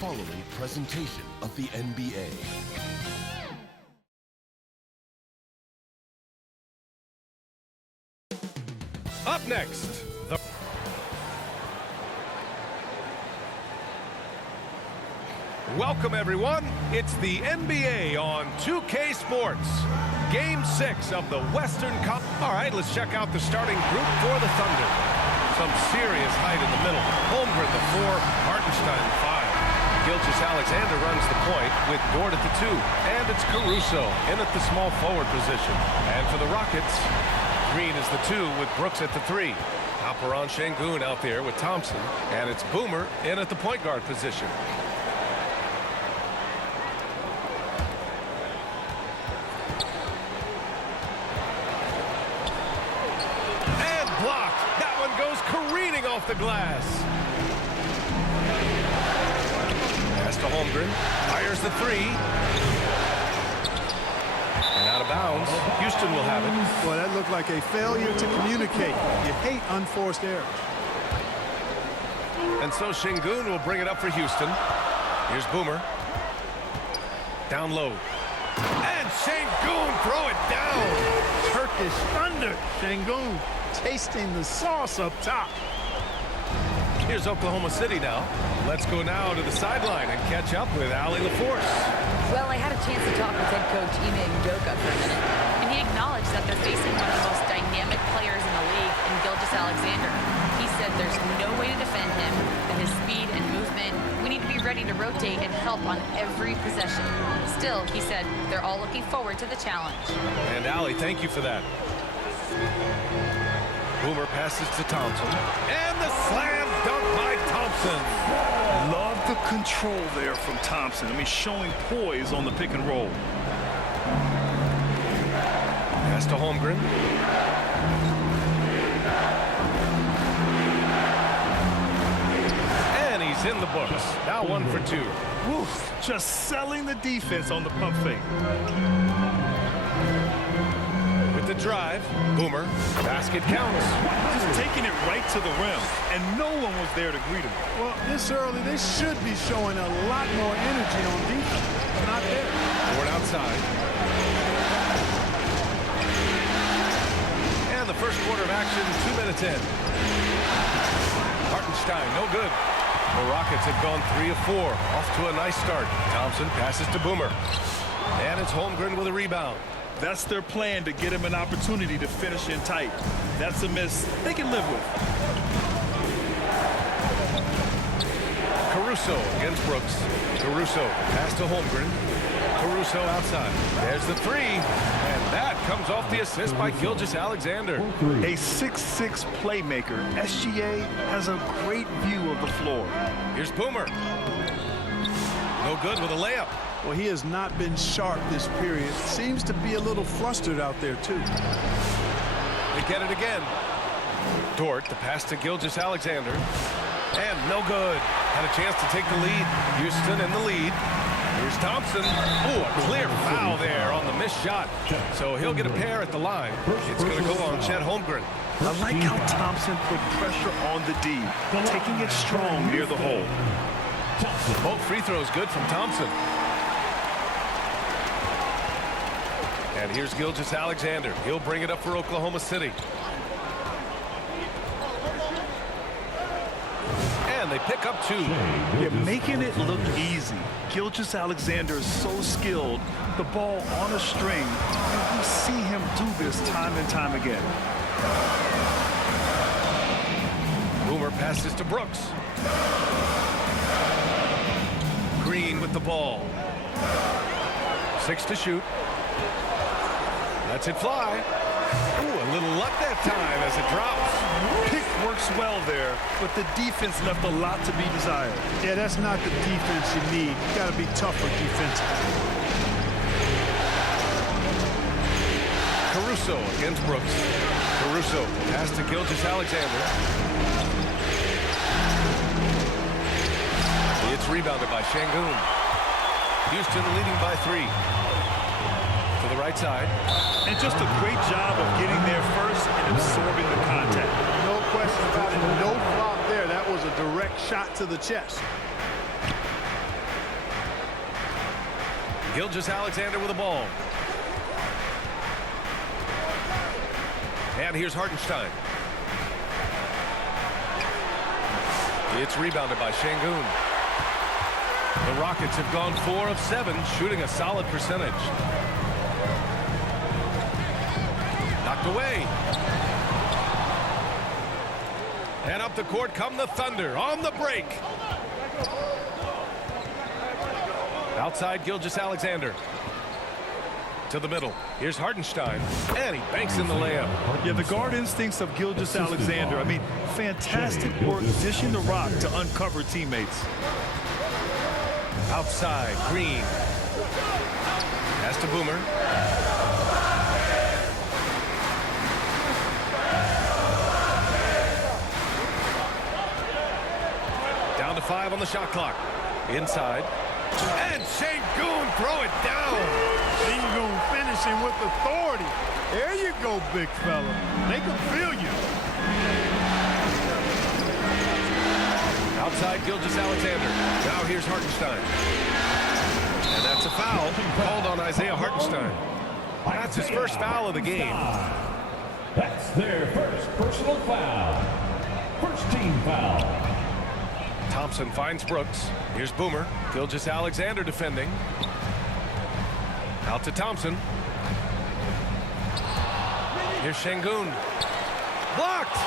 following presentation of the NBA. Up next, Welcome everyone, it's the NBA on 2K Sports. Game 6 of the Western Cup. All right, let's check out the starting group for the Thunder. Some serious height in the middle. Holmgren the 4, Hartenstein the 5. Gilgeous-Alexander runs the point with Dort at the 2. And it's Caruso in at the small forward position. And for the Rockets, Green is the 2 with Brooks at the 3. Alperen Şengün out there with Thompson. And it's Boomer in at the point guard position. Blocked. That one goes careening off the glass. Pass to Holmgren. Fires the 3. And out of bounds. Houston will have it. Well, that looked like a failure to communicate. You hate unforced errors. And so Şengün will bring it up for Houston. Here's Boomer. Down low. And Şengün throw it down. Turkish thunder. Şengün tasting the sauce up top. Here's Oklahoma City now. Let's go now to the sideline and catch up with Allie LaForce. Well, I had a chance to talk with head coach Ime Udoka for a minute, and he acknowledged that they're facing one of the most dynamic players in the league in Gilgeous-Alexander. He said there's no way to defend him, that his speed and movement, we need to be ready to rotate and help on every possession. Still, he said, they're all looking forward to the challenge. And Allie, thank you for that. Boomer passes to Thompson. And the slam dunk by Thompson. Love the control there from Thompson. I mean, showing poise on the pick and roll. Pass to Holmgren. And he's in the books. Now 1 for 2. Woof, just selling the defense on the pump fake. The drive, Boomer, basket counts. Just taking it right to the rim, and no one was there to greet him. Well, this early, they should be showing a lot more energy on defense. Not there. Dort outside. And the first quarter of action, 2 minutes in. Hartenstein, no good. The Rockets have gone 3 of 4. Off to a nice start. Thompson passes to Boomer. And it's Holmgren with a rebound. That's their plan, to get him an opportunity to finish in tight. That's a miss they can live with. Caruso against Brooks. Caruso pass to Holmgren. Caruso outside. There's the 3. And that comes off the assist by Gilgeous-Alexander. A 6'6" playmaker, SGA has a great view of the floor. Here's Boomer. No good with a layup. Well, he has not been sharp this period. Seems to be a little flustered out there, too. They get it again. Dort, the pass to Gilgeous-Alexander. And no good. Had a chance to take the lead. Houston in the lead. Here's Thompson. Oh, a clear foul there on the missed shot. So he'll get a pair at the line. It's going to go on Chet Holmgren. I like how Thompson put pressure on the D, taking it strong near the hole. Both free throws good from Thompson. And here's Gilgeous-Alexander. He'll bring it up for Oklahoma City. And they pick up 2. You're making it look easy. Gilgeous-Alexander is so skilled. The ball on a string. And we see him do this time and time again. Boomer passes to Brooks. Green with the ball. 6 to shoot. Lets it fly. Ooh, a little luck that time as it drops. Pick works well there, but the defense left a lot to be desired. Yeah, that's not the defense you need. You got to be tougher defensively. Caruso against Brooks. Caruso pass to Gilgeous-Alexander. It's rebounded by Şengün. Houston leading by 3. To the right side. And just a great job of getting there first and absorbing the contact. No question about it. No flop there. That was a direct shot to the chest. Gilgeous-Alexander with the ball. And here's Hartenstein. It's rebounded by Şengün. The Rockets have gone 4 of 7, shooting a solid percentage. Knocked away. And up the court come the Thunder on the break. Outside Gilgeous-Alexander. To the middle. Here's Hartenstein. And he banks in the layup. Yeah, the guard instincts of Gilgeous-Alexander. I mean, fantastic work dishing the rock to uncover teammates. Outside, Green. Pass to Boomer. Down to 5 on the shot clock. Inside. And Şengün throw it down. Şengün finishing with authority. There you go, big fella. They can feel you. Outside Gilgeous-Alexander. Now here's Hartenstein. And that's a foul called on Isaiah Hartenstein. That's his first foul of the game. That's their first personal foul. First team foul. Thompson finds Brooks. Here's Boomer. Gilgeous-Alexander defending. Out to Thompson. Here's Şengün. Blocked!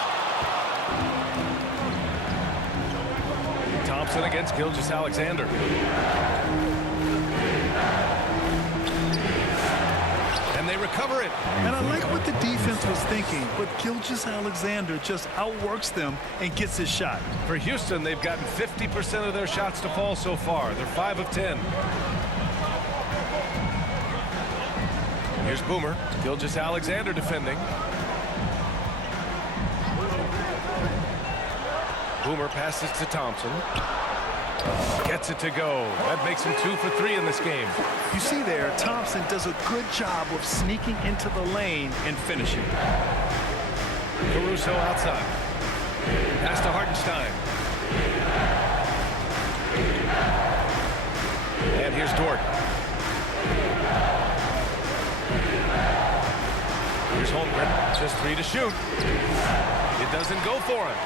Thompson against Gilgeous-Alexander. And they recover it. And I like what the defense was thinking, but Gilgeous-Alexander just outworks them and gets his shot. For Houston, they've gotten 50% of their shots to fall so far. They're 5 of 10. Here's Boomer. Gilgeous-Alexander defending. Boomer passes to Thompson. Gets it to go. That makes him 2 for 3 in this game. You see there, Thompson does a good job of sneaking into the lane and finishing. Caruso outside. Pass to Hartenstein. And here's Dort. Here's Holmgren. Just 3 to shoot. It doesn't go for him.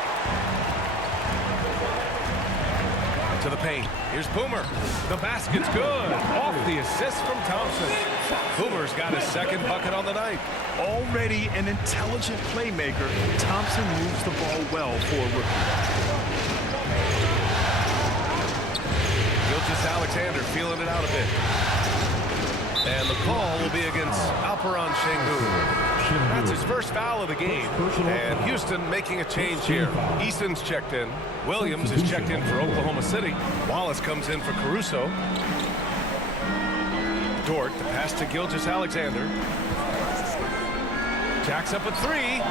To the paint. Here's Boomer. The basket's good. Off the assist from Thompson. Boomer's got his second bucket on the night. Already an intelligent playmaker, Thompson moves the ball well for a rookie. Gilgeous-Alexander feeling it out a bit. And the call will be against Alperen Şengün. That's his first foul of the game. And Houston making a change here. Easton's checked in. Williams is checked in for Oklahoma City. Wallace comes in for Caruso. Dort, the pass to Gilgeous-Alexander. Jacks up a 3.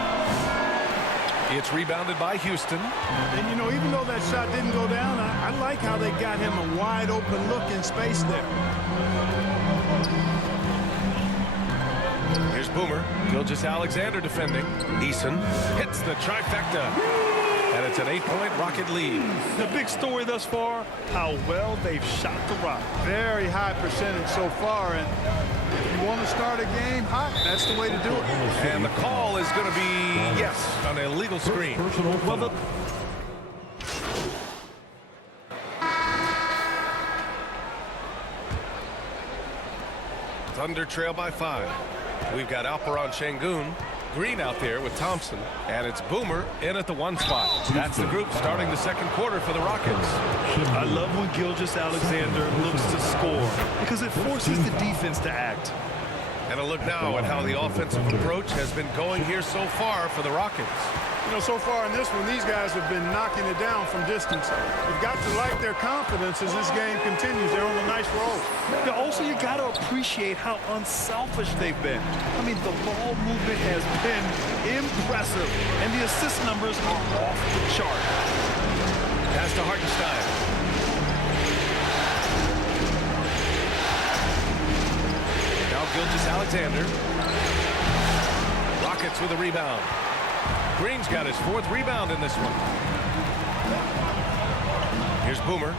It's rebounded by Houston. And, you know, even though that shot didn't go down, I like how they got him a wide open look in space there. Here's Boomer. Gilgeous-Alexander defending. Easton hits the trifecta. And it's an 8-point Rocket lead. The big story thus far, how well they've shot the rock. Very high percentage so far. And if you want to start a game hot, that's the way to do it. And the call is going to be, yes, an illegal screen. Well, the Thunder trail by 5. We've got Alperen Şengün, Green out there with Thompson, and it's Boomer in at the 1 spot. That's the group starting the second quarter for the Rockets. I love when Gilgeous-Alexander looks to score because it forces the defense to act. And a look now at how the offensive approach has been going here so far for the Rockets. You know, so far in this one, these guys have been knocking it down from distance. You've got to like their confidence as this game continues. They're on a nice roll. Yeah, also, you got to appreciate how unselfish they've been. I mean, the ball movement has been impressive, and the assist numbers are off the chart. Pass to Hartenstein. Now Gilgeous-Alexander. Rockets with a rebound. Green's got his 4th rebound in this one. Here's Boomer.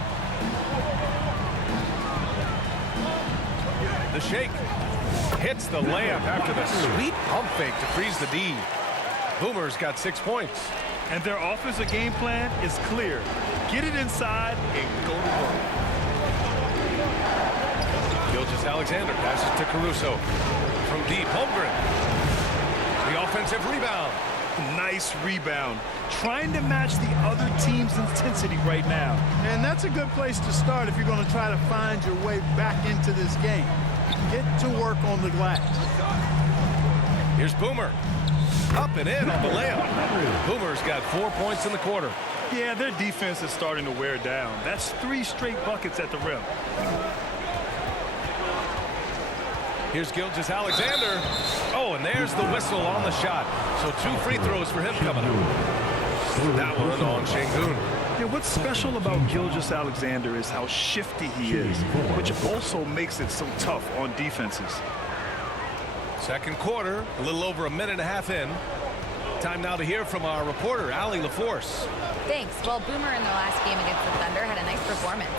The shake. Hits the layup after the sweet pump fake to freeze the D. Boomer's got 6 points. And their offensive game plan is clear. Get it inside and go to work. Gilgeous-Alexander passes to Caruso. From deep, Holmgren. The offensive rebound. Nice rebound. Trying to match the other team's intensity right now. And that's a good place to start if you're going to try to find your way back into this game. Get to work on the glass. Here's Boomer. Up and in on the layup. Boomer's got 4 points in the quarter. Yeah, their defense is starting to wear down. That's 3 straight buckets at the rim. Here's Gilgeous-Alexander. Oh, and there's the whistle on the shot. So 2 free throws for him coming up. That one on Şengün. Yeah, what's special about Gilgeous-Alexander is how shifty he is, which also makes it so tough on defenses. Second quarter, a little over a minute and a half in. Time now to hear from our reporter, Allie LaForce. Thanks. Well, Boomer in the last game against the Thunder had a nice performance.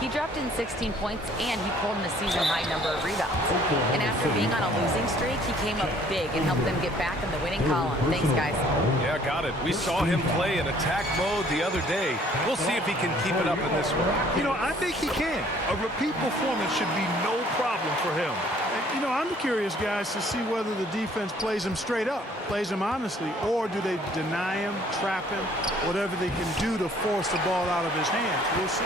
He dropped in 16 points, and he pulled in a season-high number of rebounds. And after being on a losing streak, he came up big and helped them get back in the winning column. Thanks, guys. Yeah, got it. We saw him play in attack mode the other day. We'll see if he can keep it up in this one. You know, I think he can. A repeat performance should be no problem for him. You know, I'm curious, guys, to see whether the defense plays him straight up, plays him honestly, or do they deny him, trap him, whatever they can do to force the ball out of his hands. We'll see.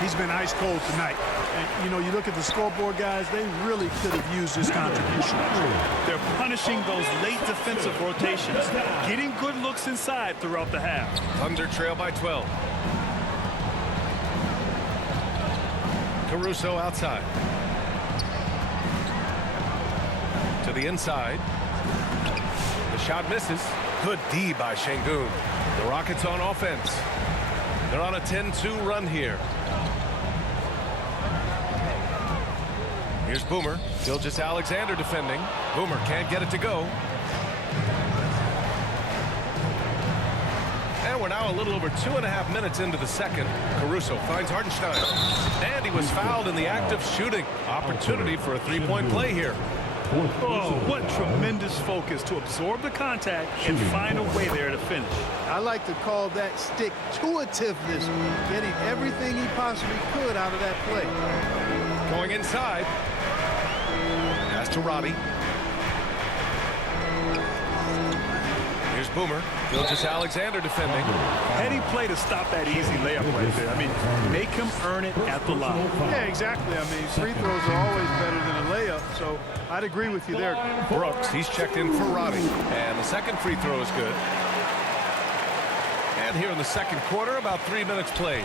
He's been ice cold tonight. And, you know, you look at the scoreboard, guys, they really could have used his contribution. They're punishing those late defensive rotations, getting good looks inside throughout the half. Thunder trail by 12. Caruso outside. To the inside. The shot misses. Good D by Şengün. The Rockets on offense. They're on a 10-2 run here. Here's Boomer. Gilgeous-Alexander defending. Boomer can't get it to go. And we're now a little over 2.5 minutes into the second. Caruso finds Hartenstein. And he was fouled in the act of shooting. Opportunity for a three-point play here. Oh, what tremendous focus to absorb the contact and find a way there to finish. I like to call that stick-to-itiveness, getting everything he possibly could out of that play. Going inside. Pass to Roddy. Here's Boomer. Gilgeous-Alexander defending. Heady play to stop that easy layup right there. I mean, make him earn it at the line. Yeah, exactly. I mean, free throws are always better than a layup, so I'd agree with you there. Brooks, he's checked in for Roddy. And the second free throw is good. And here in the second quarter, about 3 minutes played.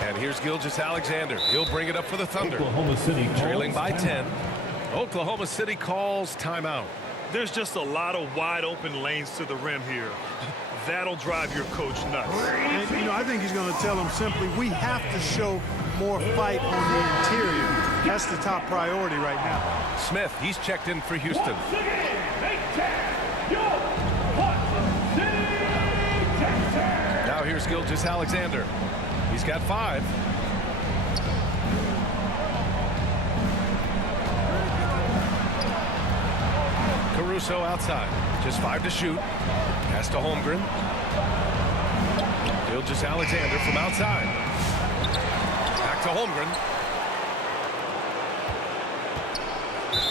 And here's Gilgeous-Alexander. He'll bring it up for the Thunder. Oklahoma City Trailing by 10. Oklahoma City calls timeout. There's just a lot of wide open lanes to the rim here. That'll drive your coach nuts. And, you know, I think he's going to tell them simply, we have to show more fight on the interior. That's the top priority right now. Smith, he's checked in for Houston. Now here's Gilgeous-Alexander. He's got 5. Caruso outside. Just 5 to shoot. Pass to Holmgren. Gilgeous-Alexander from outside. Back to Holmgren.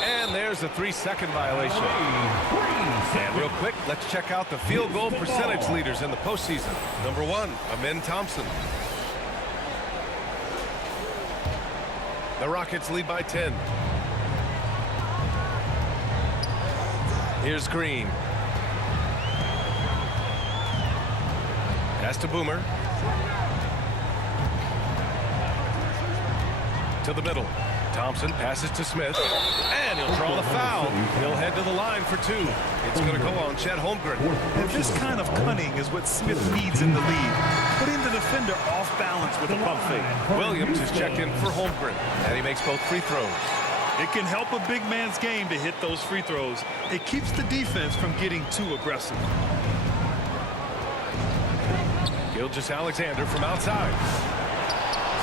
And there's a 3-second violation. And real quick, let's check out the field goal percentage leaders in the postseason. Number 1, Amin Thompson. The Rockets lead by 10. Here's Green. Pass to Boomer. To the middle. Thompson passes to Smith. And he'll draw the foul. He'll head to the line for 2. It's going to go on Chet Holmgren. And this kind of cunning is what Smith needs in the league. Putting the defender off balance with a pump fake. Williams is checked in for Holmgren. And he makes both free throws. It can help a big man's game to hit those free throws. It keeps the defense from getting too aggressive. Gilgeous-Alexander from outside.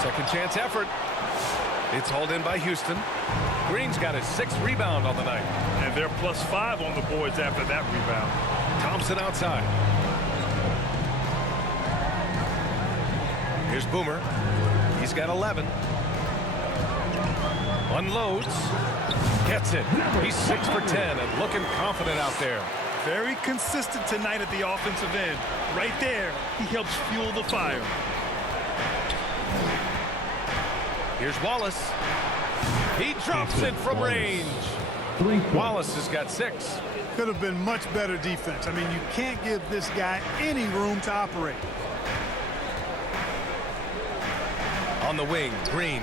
Second chance effort. It's hauled in by Houston. Green's got his 6th rebound on the night. And they're +5 on the boards after that rebound. Thompson outside. Here's Boomer. He's got 11. Unloads. Gets it. He's 6 for 10 and looking confident out there. Very consistent tonight at the offensive end. Right there, he helps fuel the fire. Here's Wallace. He drops it from range. Wallace has got 6. Could have been much better defense. I mean, you can't give this guy any room to operate. On the wing, Green.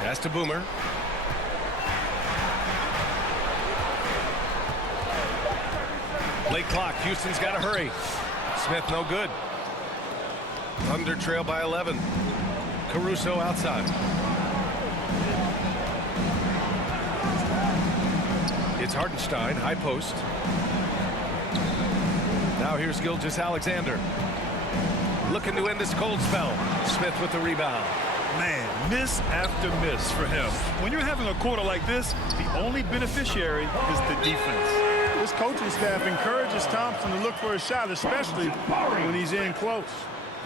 Pass to Boomer. Late clock. Houston's got to hurry. Smith no good. Thunder trail by 11. Caruso outside. It's Hartenstein, high post. Now here's Gilgeous-Alexander. Looking to end this cold spell. Smith with the rebound. Man, miss after miss for him. When you're having a quarter like this, the only beneficiary is the defense. This coaching staff encourages Thompson to look for a shot, especially when he's in close.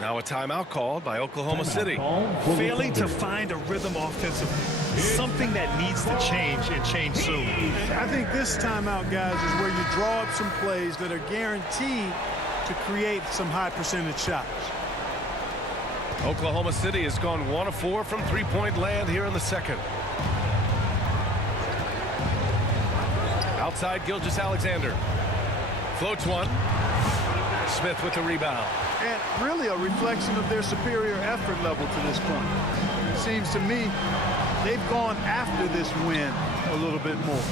Now a timeout called by Oklahoma City. Failing to find a rhythm offensively. Something that needs to change and change soon. I think this timeout, guys, is where you draw up some plays that are guaranteed to create some high percentage shots. Oklahoma City has gone 1 of 4 from three-point land here in the second. Outside Gilgeous-Alexander. Floats one. Smith with the rebound. And really a reflection of their superior effort level to this point. It seems to me they've gone after this win a little bit more.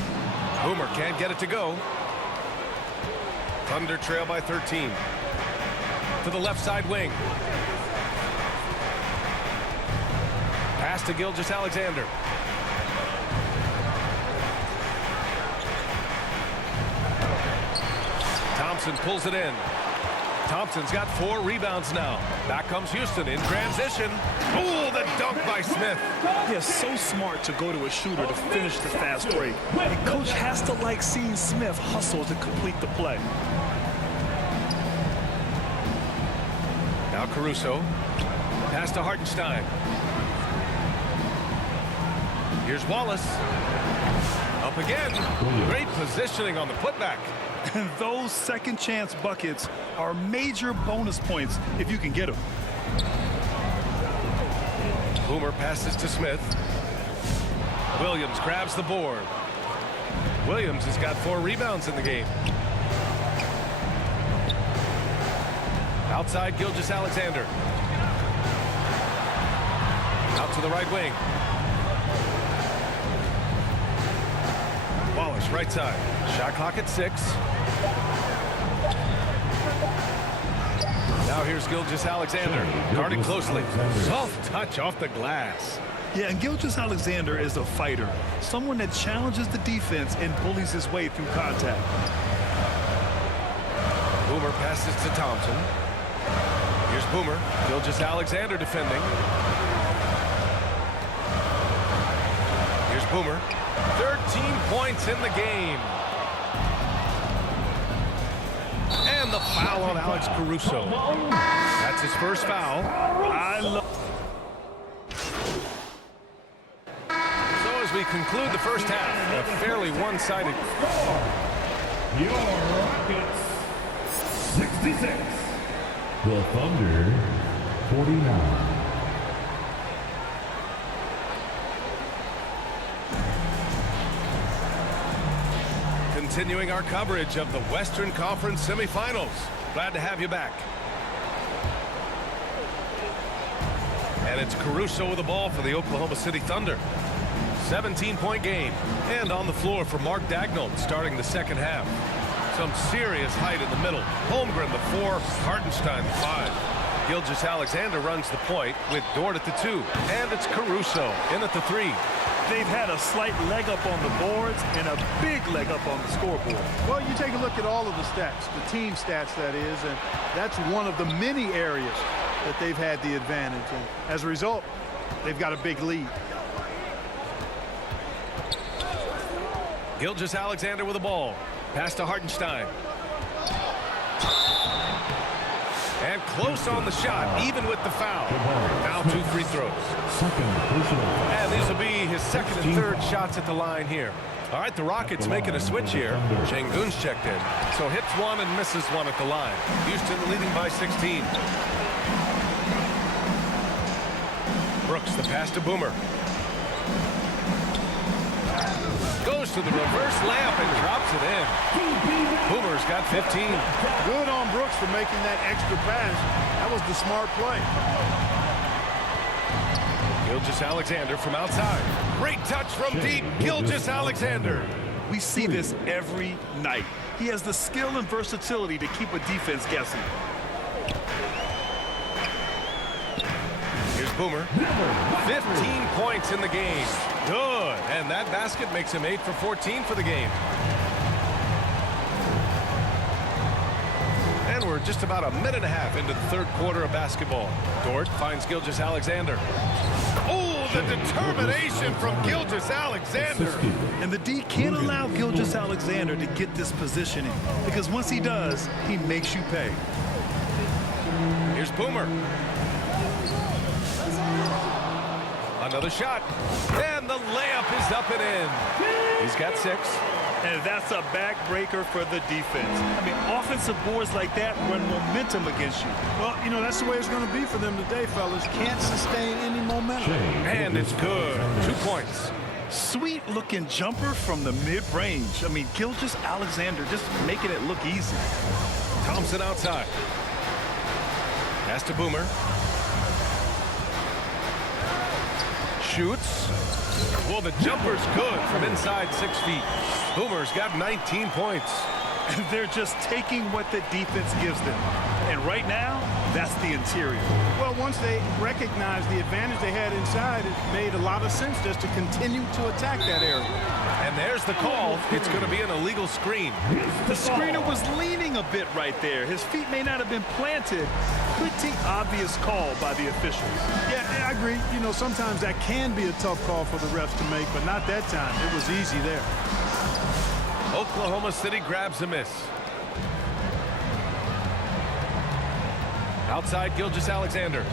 Boomer can't get it to go. Thunder trail by 13. To the left side wing. Pass to Gilgeous-Alexander. Thompson pulls it in. Thompson's got 4 rebounds now. Back comes Houston in transition. Oh, the dunk by Smith. They're so smart to go to a shooter to finish the fast break. And coach has to like seeing Smith hustle to complete the play. Now Caruso. Pass to Hartenstein. Here's Wallace. Up again. Great positioning on the putback. And those second chance buckets are major bonus points if you can get them. Boomer passes to Smith. Williams grabs the board. Williams has got 4 rebounds in the game. Outside Gilgeous-Alexander. Out to the right wing. Wallace right side. Shot clock at 6. Now here's Gilgeous-Alexander. Guarding closely. Soft touch off the glass. Yeah, and Gilgeous-Alexander is a fighter. Someone that challenges the defense and bullies his way through contact. Boomer passes to Thompson. Here's Boomer. Gilgeous-Alexander defending. Here's Boomer. 13 points in the game. And the foul on Alex Caruso. That's his first foul. So as we conclude the first half, a fairly one-sided. Your Rockets, 66. The Thunder, 49. Continuing our coverage of the Western Conference semifinals. Glad to have you back. And it's Caruso with the ball for the Oklahoma City Thunder. 17-point game. And on the floor for Mark Daigneault starting the second half. Some serious height in the middle. Holmgren the 4, Hartenstein the 5. Gilgeous-Alexander runs the point with Dort at the 2. And it's Caruso in at the 3. They've had a slight leg up on the boards and a big leg up on the scoreboard. Well, you take a look at all of the stats, the team stats that is, and that's one of the many areas that they've had the advantage. And as a result, they've got a big lead. Gilgeous-Alexander with the ball. Pass to Hartenstein. And close on the shot, even with the foul. Now 2 free throws. And these will be his second and third shots at the line here. All right, the Rockets making a switch here. Şengün's checked in. So hits one and misses one at the line. Houston leading by 16. Brooks, the pass to Boomer. Goes to the reverse layup and drops it in. Boomer's got 15. Good on Brooks for making that extra pass. That was the smart play. Gilgeous-Alexander from outside. Great touch from deep. Gilgeous-Alexander. We see this every night. He has the skill and versatility to keep a defense guessing. Here's Boomer. 15 points in the game. Good. And that basket makes him 8 for 14 for the game. And we're just about a minute and a half into the third quarter of basketball. Dort finds Gilgeous-Alexander. Oh, the determination from Gilgeous-Alexander. And the D can't allow Gilgeous-Alexander to get this positioning, because once he does, he makes you pay. Here's Boomer. Another shot. And the layup is up and in. He's got 6. And that's a backbreaker for the defense. I mean, offensive boards like that run momentum against you. Well, you know, that's the way it's going to be for them today, fellas. Can't sustain any momentum. And it's good. 2 points. Sweet-looking jumper from the mid-range. I mean, Gilgeous-Alexander just making it look easy. Thompson outside. Pass to Boomer. Shoots. Well, the jumper's good from inside 6 feet. Boomer's got 19 points. They're just taking what the defense gives them. And right now, that's the interior. Well, once they recognized the advantage they had inside, it made a lot of sense just to continue to attack that area. And there's the call. It's going to be an illegal screen. The screener was leaning a bit right there. His feet may not have been planted. Pretty obvious call by the officials. Yeah, I agree. You know, sometimes that can be a tough call for the refs to make, but not that time. It was easy there. Oklahoma City grabs a miss. Outside, Gilgeous-Alexander.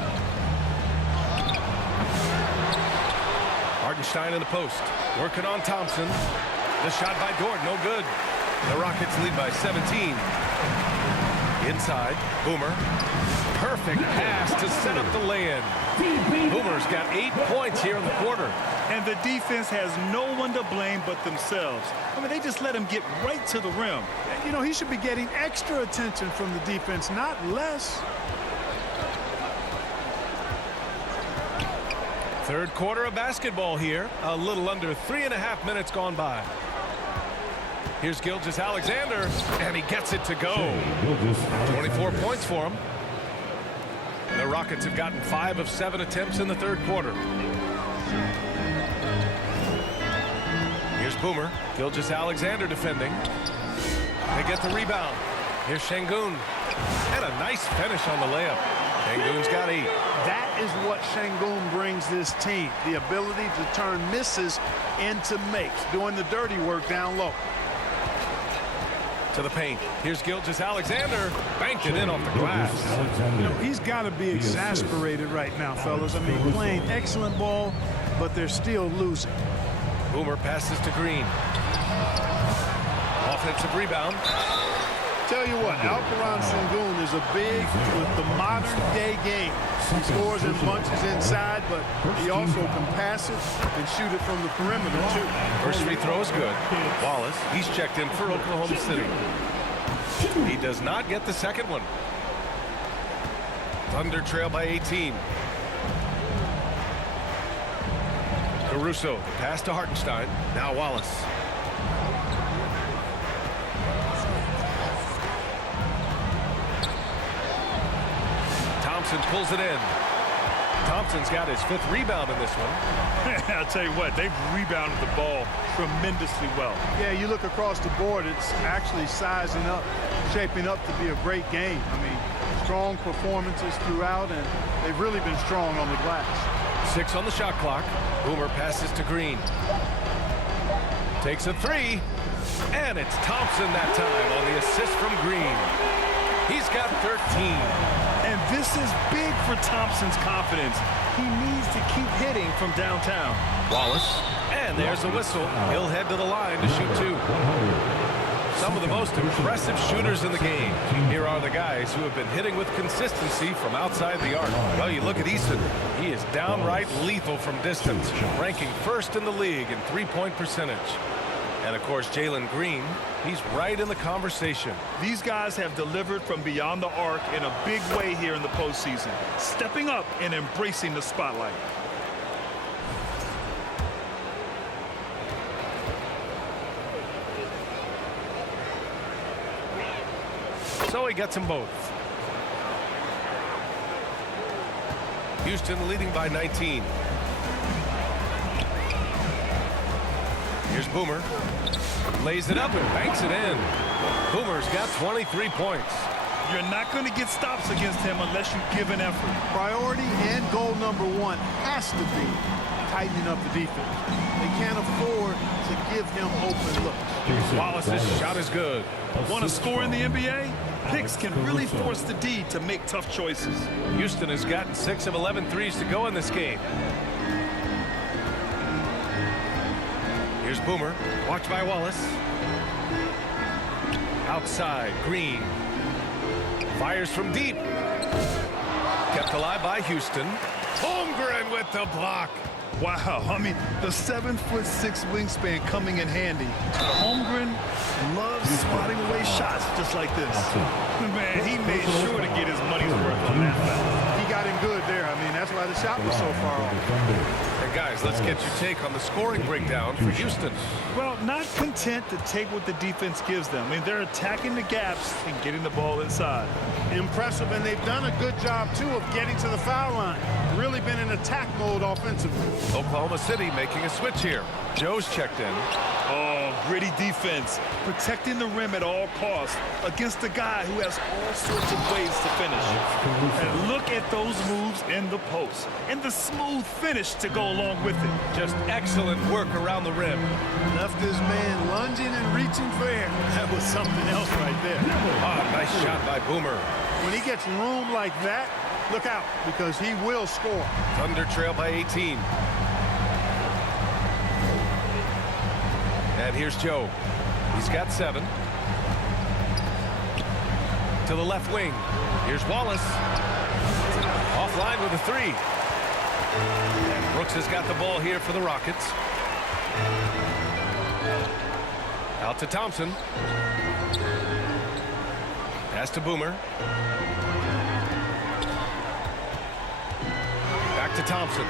Hartenstein in the post. Working on Thompson. The shot by Dort, no good. The Rockets lead by 17. Inside, Boomer. Perfect pass to set up the lay-in. Boomer's got 8 points here in the quarter. And the defense has no one to blame but themselves. I mean, they just let him get right to the rim. You know, he should be getting extra attention from the defense, not less. Third quarter of basketball here. A little under 3.5 minutes gone by. Here's Gilgeous-Alexander, and he gets it to go. 24 points for him. The Rockets have gotten 5 of 7 attempts in the third quarter. Here's Boomer. Gilgeous-Alexander defending. They get the rebound. Here's Şengün. And a nice finish on the layup. Şengün's got 8. That is what Şengün brings this team, the ability to turn misses into makes, doing the dirty work down low. To the paint. Here's Gilgeous-Alexander. Banked it in off the glass. You know, he's got to be exasperated right now, fellas. I mean, playing excellent ball, but they're still losing. Boomer passes to Green. Offensive rebound. Tell you what, Alperen Şengün is a big with the modern-day game. He scores in bunches inside, but he also can pass it and shoot it from the perimeter, too. First free throw is good. Wallace, he's checked in for Oklahoma City. He does not get the second one. Thunder trail by 18. Caruso, pass to Hartenstein. Now Wallace. Thompson pulls it in. Thompson's got his 5th rebound in this one. I'll tell you what, they've rebounded the ball tremendously well. Yeah, you look across the board, it's actually sizing up, shaping up to be a great game. I mean, strong performances throughout, and they've really been strong on the glass. 6 on the shot clock. Boomer passes to Green. Takes a 3. And it's Thompson that time on the assist from Green. He's got 13. And this is big for Thompson's confidence. He needs to keep hitting from downtown. Wallace. And there's a whistle. He'll head to the line to shoot 2. Some of the most impressive shooters in the game. Here are the guys who have been hitting with consistency from outside the arc. Well, you look at Easton. He is downright lethal from distance, ranking first in the league in three-point percentage. And, of course, Jalen Green, he's right in the conversation. These guys have delivered from beyond the arc in a big way here in the postseason, stepping up and embracing the spotlight. So he gets them both. Houston leading by 19. Here's Boomer. Lays it up and banks it in. Boomer's got 23 points. You're not going to get stops against him unless you give an effort. Priority and goal number 1 has to be tightening up the defense. They can't afford to give him open looks. Wallace's shot is good. Want to score in the NBA? Picks can really force the D to make tough choices. Houston has gotten 6 of 11 threes to go in this game. Here's Boomer. Watched by Wallace. Outside, Green. Fires from deep. Kept alive by Houston. Holmgren with the block. Wow, I mean, the 7'6" wingspan coming in handy. Holmgren loves swatting away shots just like this. Man, he made sure to get his money's worth on that foul. He got him good there. I mean, that's why the shot was so far off. And guys, let's get your take on the scoring breakdown for Houston. Well, not content to take what the defense gives them. I mean, they're attacking the gaps and getting the ball inside. Impressive, and they've done a good job, too, of getting to the foul line. Really been in attack mode offensively. Oklahoma City making a switch here. Joe's checked in. Oh, gritty defense. Protecting the rim at all costs against a guy who has all sorts of ways to finish. And look at those moves in the post. And the smooth finish to go along with it. Just excellent work around the rim. Left his man lunging and reaching for air. That was something else right there. Ah, nice shot by Boomer. When he gets room like that, look out, because he will score. Thunder trail by 18. And here's Joe. He's got 7. To the left wing. Here's Wallace. Offline with a 3. And Brooks has got the ball here for the Rockets. Out to Thompson. Pass to Boomer. Back to Thompson.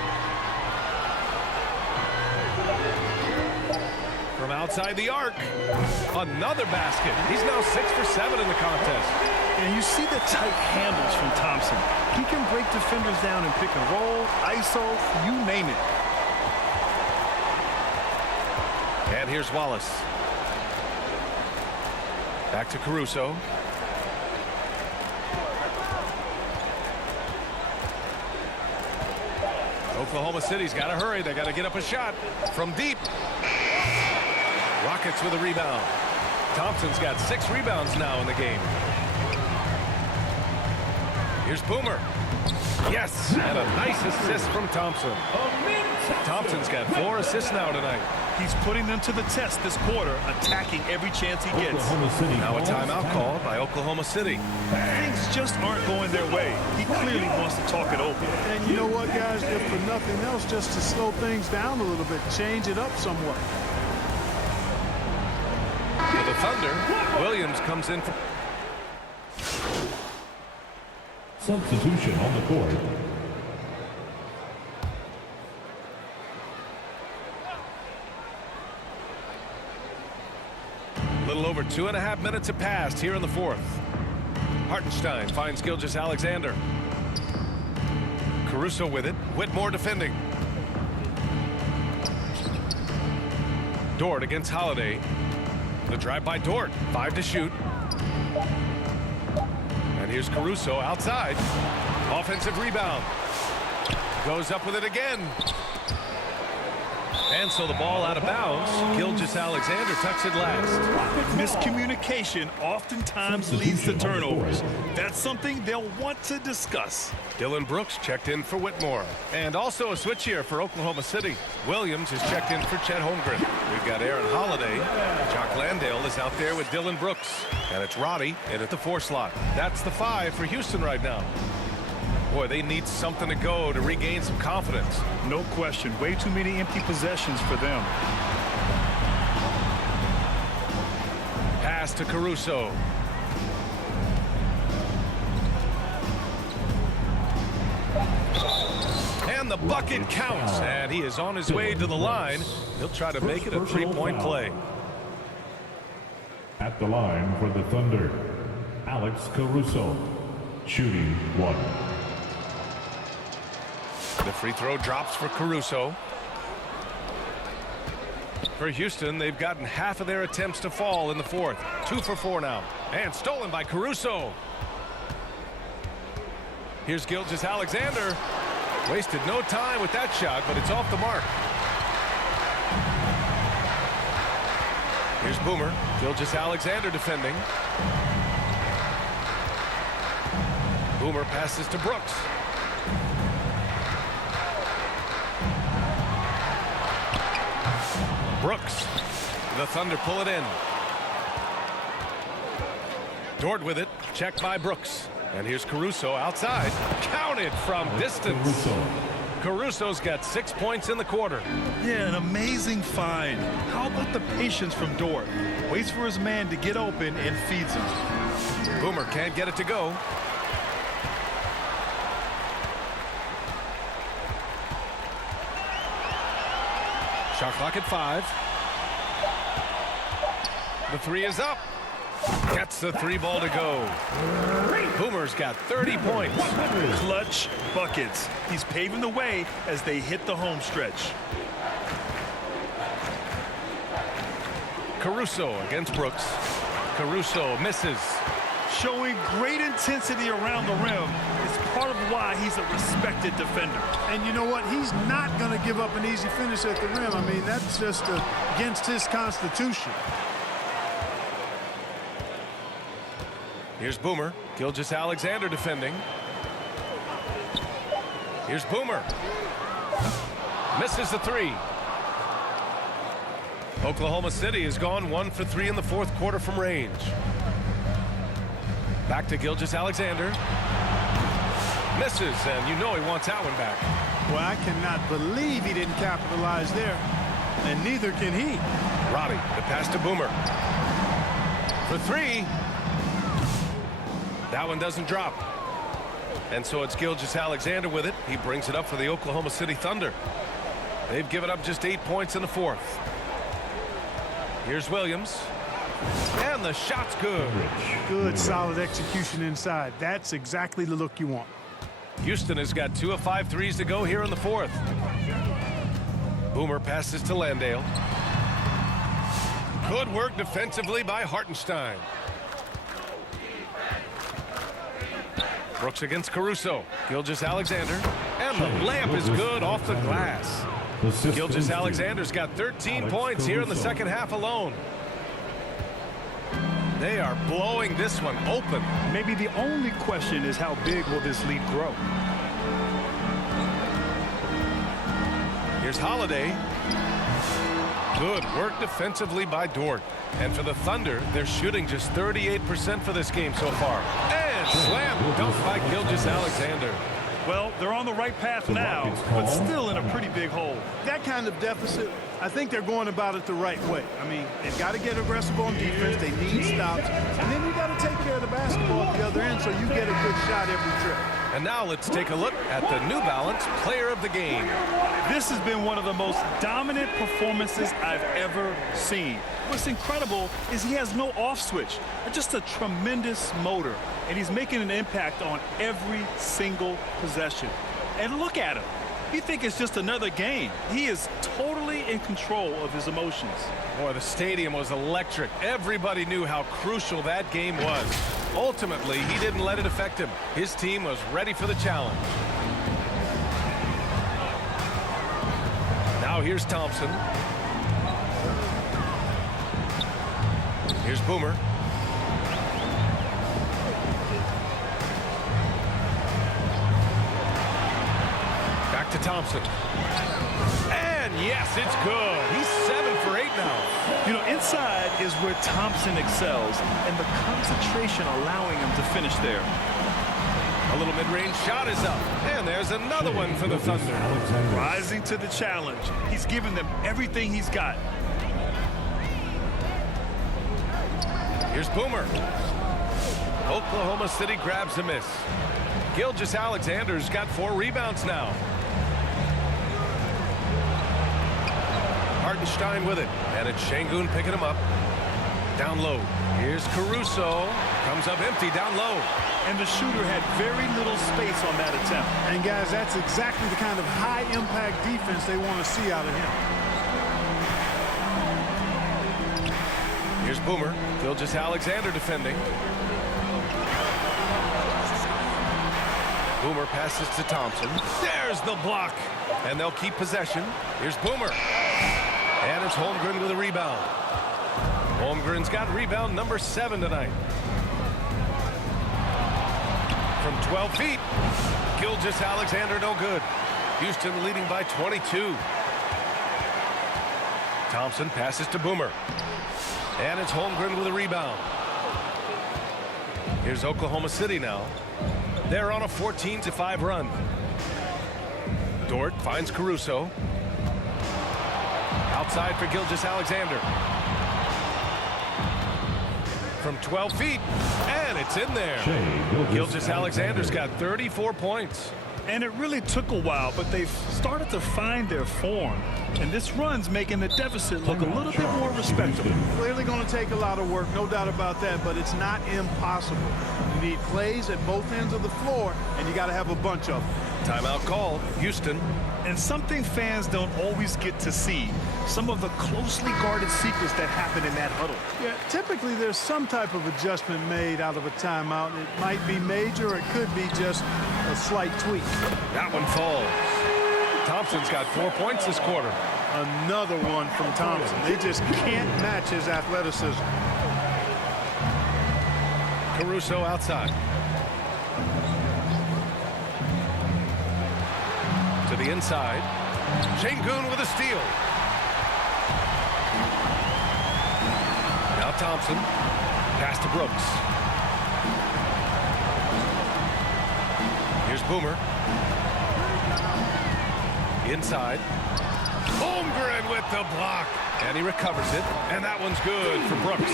From outside the arc. Another basket. He's now 6 for 7 in the contest. And you see the tight handles from Thompson. He can break defenders down in pick and roll, ISO, you name it. And here's Wallace. Back to Caruso. Oklahoma City's got to hurry. They got to get up a shot from deep. Rockets with a rebound. Thompson's got 6 rebounds now in the game. Here's Boomer. Yes, and a nice assist from Thompson. Thompson's got 4 assists now tonight. He's putting them to the test this quarter, attacking every chance he gets. Now a timeout called by Oklahoma City. Things just aren't going their way. He clearly wants to talk it over. And you know what, guys, if for nothing else, just to slow things down a little bit, change it up somewhat. For the Thunder, Williams comes in for... Substitution on the court. A little over 2.5 minutes have passed here in the 4th. Hartenstein finds Gilgeous-Alexander. Caruso with it. Whitmore defending. Dort against Holiday. The drive by Dort. 5 to shoot. And here's Caruso outside. Offensive rebound. Goes up with it again. And so the ball out of bounds. Gilgeous-Alexander tucks it last. Miscommunication oftentimes leads to turnovers. That's something they'll want to discuss. Dylan Brooks checked in for Whitmore. And also a switch here for Oklahoma City. Williams is checked in for Chet Holmgren. We've got Aaron Holiday. Jock Landale is out there with Dylan Brooks. And it's Roddy in at the 4 slot. That's the 5 for Houston right now. Boy, they need something to go to regain some confidence. No question. Way too many empty possessions for them. Pass to Caruso. And the bucket counts. And he is on his way to the line. He'll try to make it a 3-point play. At the line for the Thunder, Alex Caruso, shooting 1. The free throw drops for Caruso. For Houston, they've gotten half of their attempts to fall in the 4th. 2 for 4 now. And stolen by Caruso. Here's Gilgeous-Alexander. Wasted no time with that shot, but it's off the mark. Here's Boomer. Gilgeous-Alexander defending. Boomer passes to Brooks. Brooks. The Thunder pull it in. Dort with it. Checked by Brooks. And here's Caruso outside. Counted from distance. Caruso's got 6 points in the quarter. Yeah, an amazing find. How about the patience from Dort? Waits for his man to get open and feeds him. Boomer can't get it to go. Shot clock at 5. The 3 is up. Gets the 3 ball to go. Boomer's got 30 points. Clutch buckets. He's paving the way as they hit the home stretch. Caruso against Brooks. Caruso misses. Showing great intensity around the rim is part of why he's a respected defender. And you know what? He's not going to give up an easy finish at the rim. I mean, that's just against his constitution. Here's Boomer. Gilgeous-Alexander defending. Here's Boomer. Misses the 3. Oklahoma City has gone 1 for 3 in the 4th quarter from range. Back to Gilgeous-Alexander. Misses, and you know he wants that one back. Well, I cannot believe he didn't capitalize there. And neither can he. Roddy, the pass to Boomer. For 3. That one doesn't drop. And so it's Gilgeous-Alexander with it. He brings it up for the Oklahoma City Thunder. They've given up just 8 points in the 4th. Here's Williams. And the shot's good. Good, solid execution inside. That's exactly the look you want. Houston has got 2 of 5 threes to go here in the 4th. Boomer passes to Landale. Good work defensively by Hartenstein. Brooks against Caruso. Gilgeous-Alexander. And the layup is good off the glass. Gilgeous-Alexander's got 13 points here in the 2nd half alone. They are blowing this one open. Maybe the only question is how big will this lead grow? Here's Holiday. Good work defensively by Dort. And for the Thunder, they're shooting just 38% for this game so far. And slam dunk by Gilgeous-Alexander. Well, they're on the right path now, but still in a pretty big hole. That kind of deficit, I think they're going about it the right way. I mean, they've got to get aggressive on defense. They need stops. And then you got to take care of the basketball at the other end so you get a good shot every trip. And now let's take a look at the New Balance Player of the Game. This has been one of the most dominant performances I've ever seen. What's incredible is he has no off switch, just a tremendous motor, and he's making an impact on every single possession. And look at him. He thinks it's just another game. He is totally in control of his emotions. Boy, the stadium was electric. Everybody knew how crucial that game was. Ultimately, he didn't let it affect him. His team was ready for the challenge. Now here's Thompson. Here's Boomer. Back to Thompson. And yes, it's good. He's 7 for 8 now. You know, inside is where Thompson excels, and the concentration allowing him to finish there. A little mid-range shot is up. And there's another one for the Thunder. Rising to the challenge. He's given them everything he's got. Here's Boomer. Oklahoma City grabs a miss. Gilgeous-Alexander's got 4 rebounds now. Hartenstein with it. And it's Şengün picking him up. Down low. Here's Caruso. Comes up empty down low. And the shooter had very little space on that attempt. And guys, that's exactly the kind of high-impact defense they want to see out of him. Here's Boomer. Gilgeous-Alexander defending. Boomer passes to Thompson. There's the block. And they'll keep possession. Here's Boomer. And it's Holmgren with a rebound. Holmgren's got rebound number 7 tonight. From 12 feet. Gilgeous-Alexander no good. Houston leading by 22. Thompson passes to Boomer. And it's Holmgren with a rebound. Here's Oklahoma City now. They're on a 14-5 run. Dort finds Caruso. Outside for Gilgeous-Alexander. From 12 feet. And it's in there. Gilgeous-Alexander's got 34 points. And it really took a while, but they've started to find their form. And this run's making the deficit look a little bit more respectable. Clearly going to take a lot of work, no doubt about that, but it's not impossible. You need plays at both ends of the floor, and you got to have a bunch of them. Timeout called. Houston. And something fans don't always get to see, some of the closely guarded secrets that happen in that huddle. Yeah, typically there's some type of adjustment made out of a timeout. It might be major, or it could be just a slight tweak. That one falls. Thompson's got 4 points this quarter. Another one from Thompson. They just can't match his athleticism. Caruso outside. To the inside. Şengün with a steal. Now Thompson. Pass to Brooks. Here's Boomer. Inside. Holmgren with the block. And he recovers it. And that one's good for Brooks.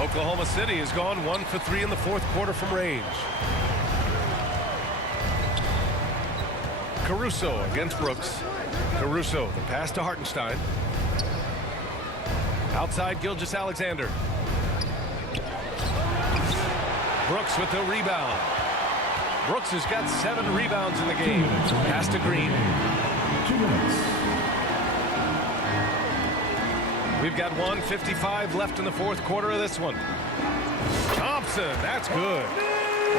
Oklahoma City has gone 1 for 3 in the 4th quarter from range. Caruso against Brooks. Caruso, the pass to Hartenstein. Outside Gilgeous-Alexander. Brooks with the rebound. Brooks has got 7 rebounds in the game. Pass to Green. 2 minutes. We've got 1:55 left in the 4th quarter of this one. Thompson, that's good.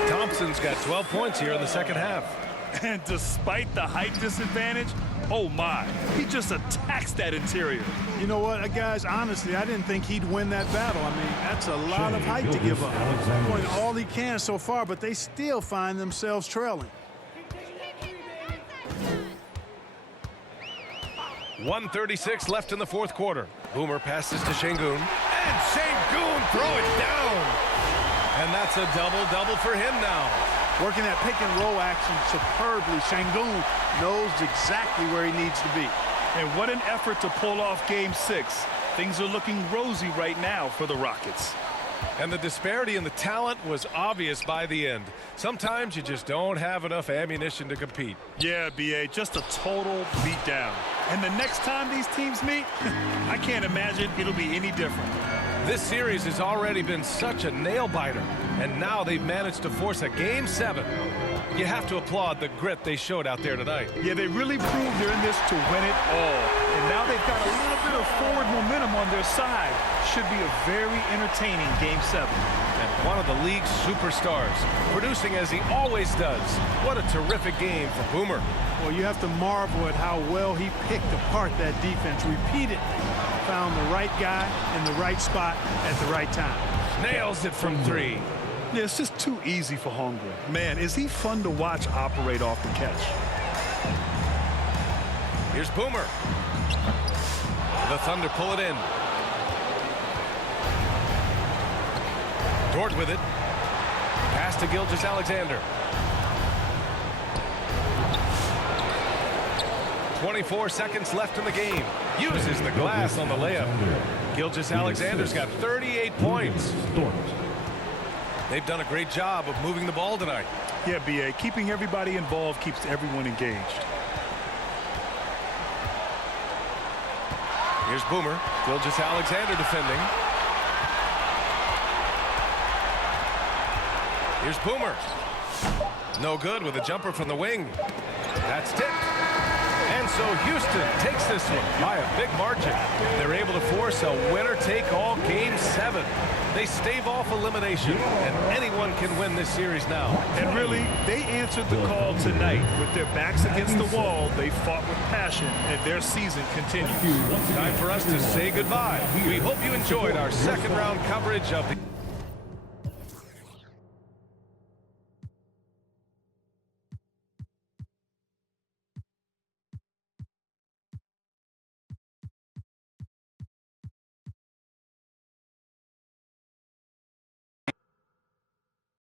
Thompson's got 12 points here in the 2nd half. And despite the height disadvantage, oh my, he just attacks that interior. You know what, guys, honestly, I didn't think he'd win that battle. I mean, that's a lot of height to give up. Doing all he can so far, but they still find themselves trailing. 1:36 left in the 4th quarter. Boomer passes to Şengün. And Şengün throw it down. And that's a double-double for him now. Working that pick and roll action superbly. Şengün knows exactly where he needs to be. And what an effort to pull off Game 6. Things are looking rosy right now for the Rockets. And the disparity in the talent was obvious by the end. Sometimes you just don't have enough ammunition to compete. Yeah, B.A., just a total beatdown. And the next time these teams meet, I can't imagine it'll be any different. This series has already been such a nail-biter, and now they've managed to force a Game 7. You have to applaud the grit they showed out there tonight. Yeah, they really proved they're in this to win it all. And now they've got a little bit of forward momentum on their side. Should be a very entertaining Game 7. And one of the league's superstars, producing as he always does. What a terrific game for Boomer. Well, you have to marvel at how well he picked apart that defense repeatedly. Found the right guy in the right spot at the right time. Nails it from 3. Yeah, it's just too easy for Holmgren. Man, is he fun to watch operate off the catch. Here's Boomer. The Thunder pull it in. Dort with it. Pass to Gilgeous-Alexander. 24 seconds left in the game. Uses the glass on the layup. Gilgeous-Alexander's got 38 points. They've done a great job of moving the ball tonight. Yeah, B.A., keeping everybody involved keeps everyone engaged. Here's Boomer. Gilgeous-Alexander defending. Here's Boomer. No good with a jumper from the wing. That's tipped. And so Houston takes this one by a big margin. They're able to force a winner-take-all Game 7. They stave off elimination, and anyone can win this series now. And really, they answered the call tonight. With their backs against the wall, they fought with passion, and their season continues. Time for us to say goodbye. We hope you enjoyed our second round coverage of the